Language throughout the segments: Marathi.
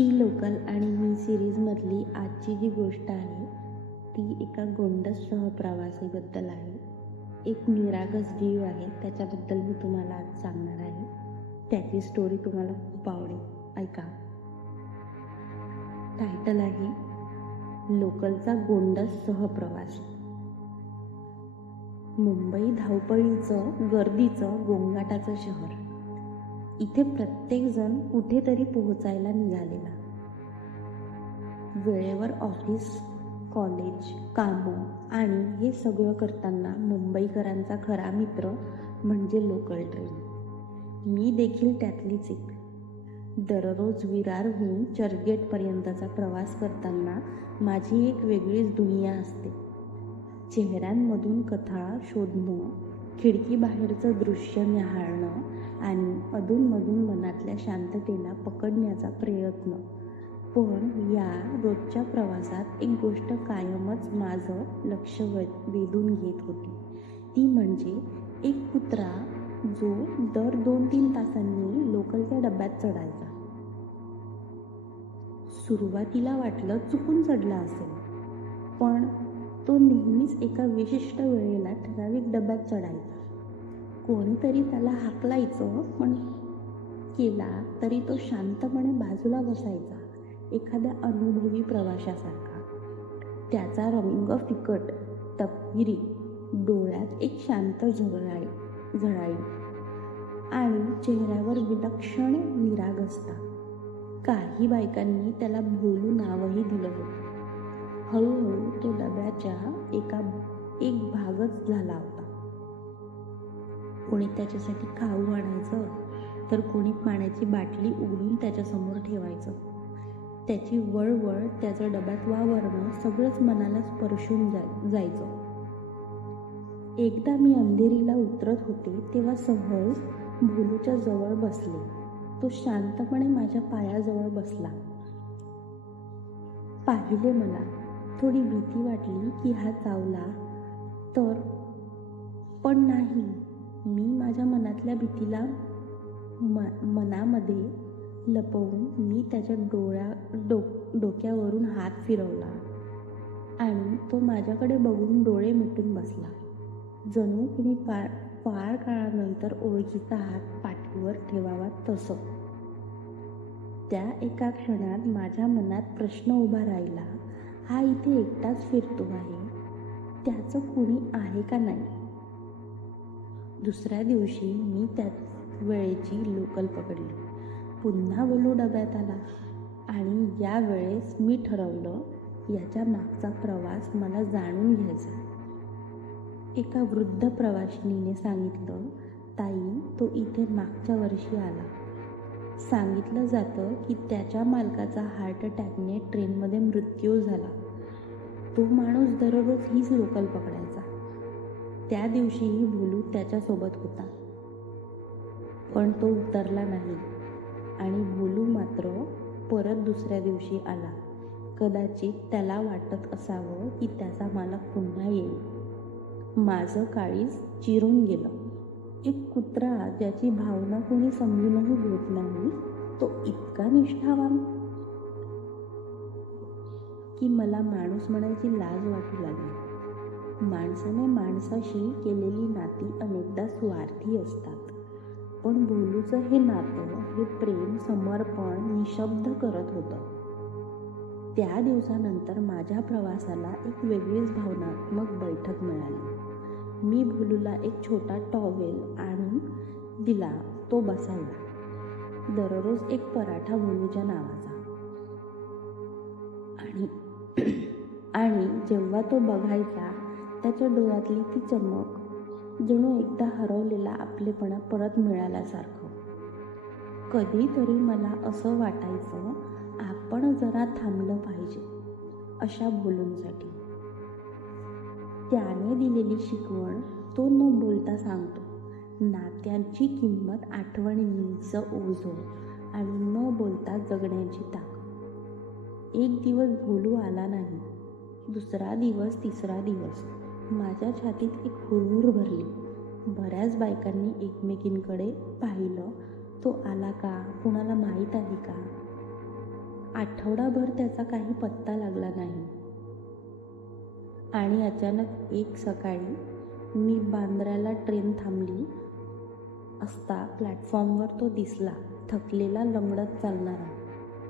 ती लोकल आणि मी सिरीजमधली आजची जी गोष्ट आहे ती एका गोंडस सहप्रवासीबद्दल आहे. एक निरागस जीव आहे, त्याच्याबद्दल मी तुम्हाला आज सांगणार आहे. त्याची स्टोरी तुम्हाला खूप आवडेल, ऐका. टायटल आहे लोकलचा गोंडस सहप्रवासी. मुंबई धावपळीचं, गर्दीचं, गोंगाटाचं शहर. इथे प्रत्येकजण कुठेतरी पोहोचायला निघालेला. वेळेवर ऑफिस, कॉलेज, कामं आणि हे सगळं करताना मुंबईकरांचा खरा मित्र म्हणजे लोकल ट्रेन. मी देखील त्यातलीच एक. दररोज विरारहून चर्चगेटपर्यंतचा प्रवास करताना माझी एक वेगळीच दुनिया असते. चेहऱ्यांमधून कथा शोधणं, खिडकीबाहेरचं दृश्य न्याहाळणं आणि अधूनमधून मनातल्या शांततेला पकडण्याचा प्रयत्न. पण या रोजच्या प्रवासात एक गोष्ट कायमच माझं लक्ष वेधून घेत होती. ती म्हणजे एक कुत्रा जो दर 2-3 तासांनी लोकलच्या डब्यात चढायचा. सुरुवातीला वाटलं चुकून चढला असेल, पण तो नेहमीच एका विशिष्ट वेळेला ठराविक डब्यात चढायचा. कोणीतरी त्याला हाकलायचं, पण केला तरी तो शांतपणे बाजूला बसायचा, एखाद्या अनुभवी प्रवाशासारखा. त्याचा रंग फिकट, तपकिरी, डोळ्यात एक शांत झळाळी आणि चेहऱ्यावर विलक्षण निरागसता. काही बायकांनी त्याला भोलू नावही दिलं होतं. हळूहळू तो डब्याच्या एक भागच झाला होता. कोणी त्याच्यासाठी खाऊ आणायचं, तर कोणी पाण्याची बाटली उघडून त्याच्यासमोर ठेवायचं. त्याची वळवळ, त्याचं डब्यात वावरणं सगळंच मनाला स्पर्शून जायचं. एकदा मी अंधेरीला उतरत होते तेव्हा सहज भोलूच्या जवळ बसले. तो शांतपणे माझ्या पायाजवळ बसला. पाहिले मला. थोडी भीती वाटली की हा चावला तर, पण नाही. मी माझ्या मनातल्या भीतीला मनामध्ये लपवून मी त्याच्या डोक्यावरून हात फिरवला आणि तो माझ्याकडे बघून डोळे मिटून बसला. जणू कुणी फार काळानंतर ओळखीचा हात पाठीवर ठेवावा तसं. त्या एका क्षणात माझ्या मनात प्रश्न उभा राहिला, हा इथे एकटाच फिरतो आहे, त्याचं कुणी आहे का नाही? दुसऱ्या दिवशी मी त्याच वेळेची लोकल पकडली. पुन्हा बोलू डब्यात आला आणि यावेळेस मी ठरवलं याच्या मागचा प्रवास मला जाणून घ्यायचा. एका वृद्ध प्रवाशिनीने सांगितलं, ताई, तो इथे मागच्या वर्षी आला. सांगितलं जातं की त्याच्या मालकाचा हार्ट अटॅकने ट्रेनमध्ये मृत्यू झाला. तो माणूस दररोज हीच लोकल पकडायचा. त्या दिवशीही भोलू त्याच्यासोबत होता, पण तो उतरला नाही आणि भोलू मात्र परत दुसऱ्या दिवशी आला. कदाचित त्याला वाटत असावं की त्याचा मालक पुन्हा येईल. माझं काळीज चिरून गेलं. एक कुत्रा ज्याची भावना कोणी समजूनही घेत नाही, तो इतका निष्ठावान की मला माणूस म्हणायची लाज वाटू लागली. माणसाने माणसाशी केलेली नाती अनेकदा स्वार्थी असतात, पण भोलूचं हे नातं, हे प्रेम, समर्पण निशब्द करत होतं. त्या दिवसानंतर माझ्या प्रवासाला एक वेगळीच भावनात्मक बैठक मिळाली. मी भोलूला एक छोटा टॉवेल आणून दिला. तो बसायला. दररोज एक पराठा भोलूच्या नावाचा. आणि जेव्हा तो बघायचा, त्याच्या डोळ्यातली ती चमक, जणू एकदा हरवलेला आपलेपणा परत मिळाल्यासारखं. कधीतरी मला असं वाटायचं, आपण जरा थांबलं पाहिजे अशा भोलूंसाठी. त्याने दिलेली शिकवण तो न बोलता सांगतो. नात्यांची किंमत, आठवणींचं ओझं आणि न बोलता जगण्याची ताकद. एक दिवस भोलू आला नाही. दुसरा दिवस, तिसरा दिवस. माझ्या छातीत एक हुरहुर भरली. बऱ्याच बायकांनी एकमेकींकडे पाहिलं. तो आला का? कुणाला माहीत आहे का? आठवडाभर त्याचा काही पत्ता लागला नाही. आणि अचानक एक सकाळी मी बांद्र्याला ट्रेन थांबली असता प्लॅटफॉर्मवर तो दिसला, थकलेला, लंगडत चालणारा.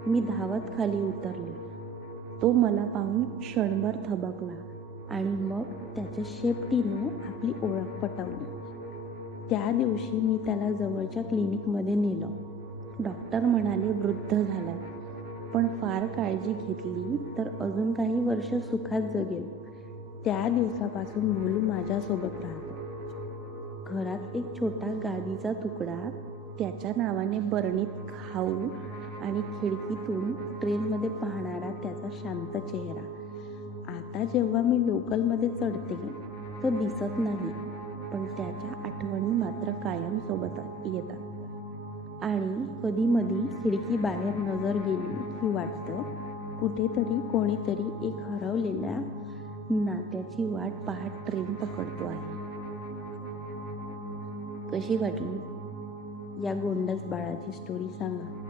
मी धावत खाली उतरले. तो मला पाहून क्षणभर थबकला आणि मग त्याच्या शेपटीने आपली ओळख पटवली. त्या दिवशी मी त्याला जवळच्या क्लिनिकमध्ये नेलं. डॉक्टर म्हणाले वृद्ध झालाय, पण फार काळजी घेतली तर अजून काही वर्ष सुखात जगेल. त्या दिवसापासून भोलू माझ्यासोबत राहतो. घरात एक छोटा गादीचा तुकडा, त्याच्या नावाने बरणीत खाऊ आणि खिडकीतून ट्रेनमध्ये पाहणारा त्याचा शांत चेहरा. आता जेव्हा मी लोकलमध्ये चढते तो दिसत नाही, पण त्याच्या आठवणी मात्र कायम सोबत येतात. आणि कधीमधी खिडकी बाहेर नजर गेली की वाटतं कुठेतरी कोणीतरी एक हरवलेल्या नात्याची वाट पाहत ट्रेन पकडतो आहे. कशी वाटली या गोंडस बाळाची स्टोरी सांगा.